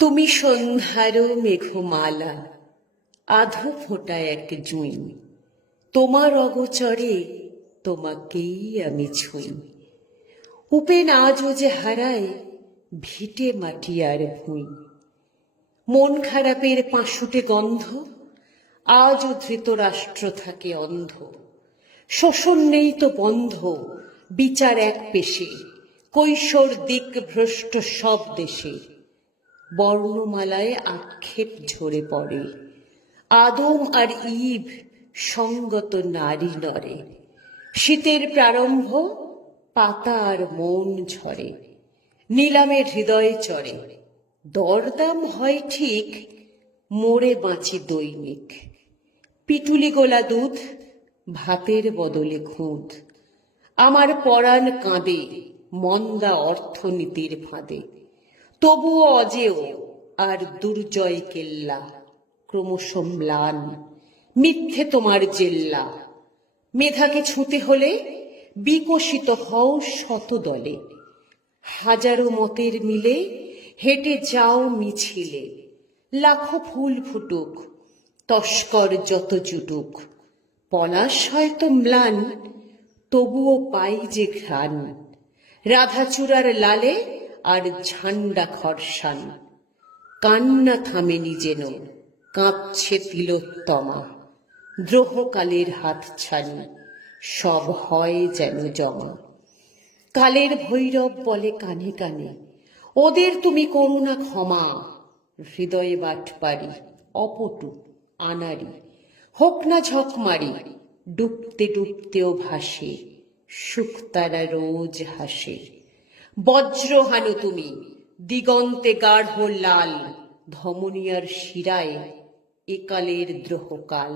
তুমি সন্ধ্যারও মেঘমালা, আধো ফোঁটা এক জুঁই, তোমার অগোচরে তোমাকেই আমি ছুঁই। উপেন আজও যে হারায় ভিটে মাটি আর ভুঁই, মন খারাপের পাশুটে গন্ধ, আজও ধৃতরাষ্ট্র থাকে অন্ধ। শোষণ নেই তো বন্ধ, বিচার এক পেশে, কৈশোর দিক ভ্রষ্ট সব দেশে। বর্ণমালায় আক্ষেপ ঝরে পড়ে, আদম আর ইভ সঙ্গত নারী নরে। শীতের প্রারম্ভ, পাতা আর মন ঝরে, নিলামের হৃদয়ে চড়ে। দরদাম হয় ঠিক, মোড়ে বাঁচি দৈনিক। পিটুলি গোলা দুধ, ভাতের বদলে খুঁত। আমার পরাণ কাঁদে মন্দা অর্থনীতির ফাঁদে। তবুও অজেয় আর দুর্জয় কেল্লা, ক্রমশ ম্লান মিথ্যে তোমার জেল্লা। মেধাকে ছুঁতে হলে বিকশিত হও শত দলে, হাজারো মতের মিলে হেঁটে যাও মিছিলে। লাখো ফুল ফুটুক, তস্কর যত জুটুক, পলাশ হয়তো ম্লান, তবুও পাই যে ঘ্রাণ। রাধাচূড়ার লালে আর ঝান্ডা খরসান, কান্না থামেনি যেন, কাঁপছে তিলোত্তমা। দ্রোহকালের হাতছানি, সব হয় যেন জমা। কালের ভৈরব বলে কানে কানে, ওদের তুমি করো না ক্ষমা। হৃদয়ে বাটপারি, অপটু আনারি, হোক না ঝকমারি। ডুবতে ডুবতেও ভাসে, শুকতারা রোজ হাসে। বজ্র হানো তুমি, দিগন্তে গাঢ় লাল, ধমনিয়ার শিরায় একালের দ্রোহকাল।